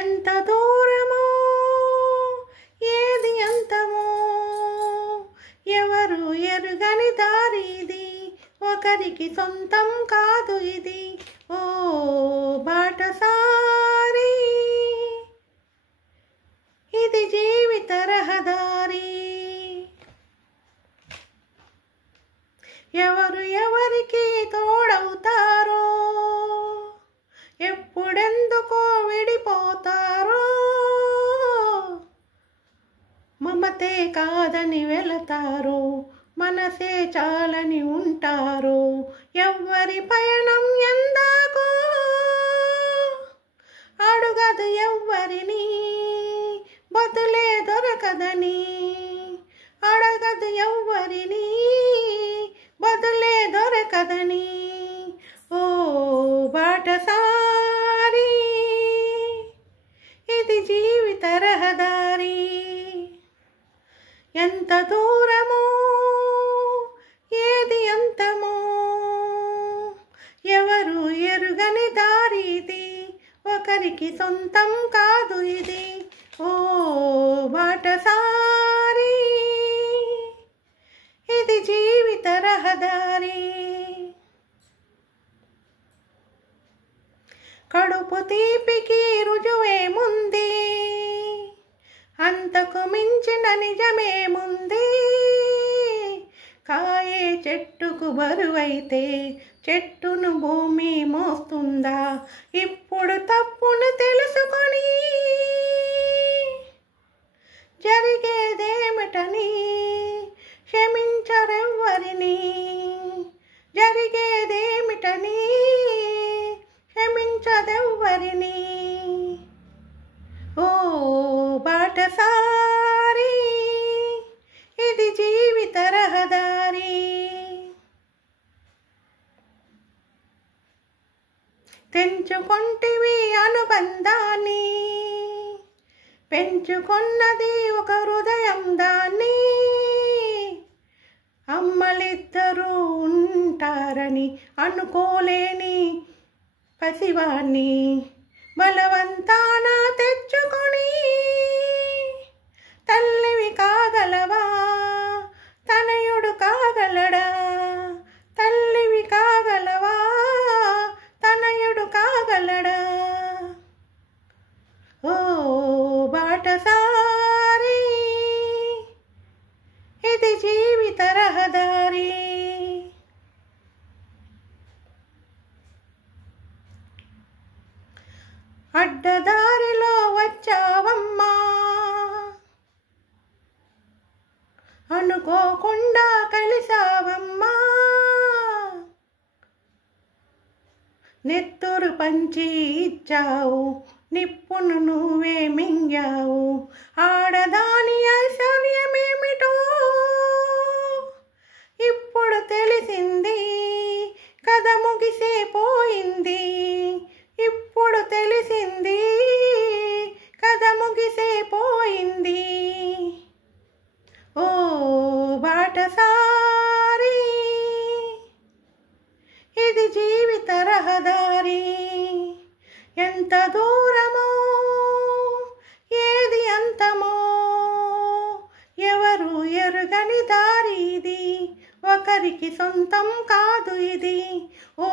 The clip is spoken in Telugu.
ఎంత దూరమో ఏది అంతమో ఎవరు ఎరుగని దారి ఇది, ఒకరికి సొంతం కాదు ఇది. ఓ బాటసారి ఇది జీవిత రహదారి. ఎవరు ఎవరికి తోడవుతారో, ఎప్పుడెందుకో విడిపోతారో, మమతే కాదని వెళతారో, మనసే చాలని ఉంటారో. ఎవ్వరి పయనం ఎందాకో అడుగదు ఎవ్వరిని, బదులే దొరకదని అడగదు ఎవ్వరిని, బదులే దొరకదని. ఓ బాటసారి ఇది జీవిత రహదారి. ఎంత దూరమో ఏది అంతమో ఎవరు ఎరుగని దారి ఇది, ఒకరికి సొంతం కాదు ఇది. ఓ బాటసారి ఇది జీవిత రహదారి. కడుపు తీపికి రుజువేముంది, అంతకు మించిన నిజమేముంది. కాయే చెట్టుకు బరువైతే చెట్టును భూమి మోస్తుందా. ఇప్పుడు తప్పును తెలుసుకొని జరిగేదేమిటని క్షమించరెవ్వరిని, జరిగేదేమిటని క్షమించదెవ్వరిని. ఓ బాటసారి ఇది జీవిత రహదారి. తెంచుకొంటివి అనుబంధాన్ని, పెంచుకొన్నది ఒక హృదయం దాన్ని. అమ్మలిద్దరూ ఉంటారని అనుకోలేని పసివాణ్ణి బలవంతాన తెచ్చుకొని తల్లివి కాగలవా, తనయుడు కాగలడా. తల్లివి కాగలవా, తనయుడు కాగలడా. ఓ బాటసారి ఇది జీవిత రహదారి. అడ్డదారిలో వచ్చావమ్మా, అనుకోకుండా కలిసావమ్మా. నెత్తురు పంచి ఇచ్చావు, నిప్పును నువ్వే మింగావు. ఆడదాని ఐశ్వర్యమేమిటో ఇప్పుడు తెలిసింది, కథ ముగిసే పోయింది. ఇప్పుడు తెలిసింది, కథ ముగిసే పోయింది. ఓ బాటసారి ఇది జీవిత రహదారి. ఎంత దూరమో ఏది అంతమో ఎవరు ఎరుగని దారి ఇది, ఒకరికి సొంతం కాదు ఇది. ఓ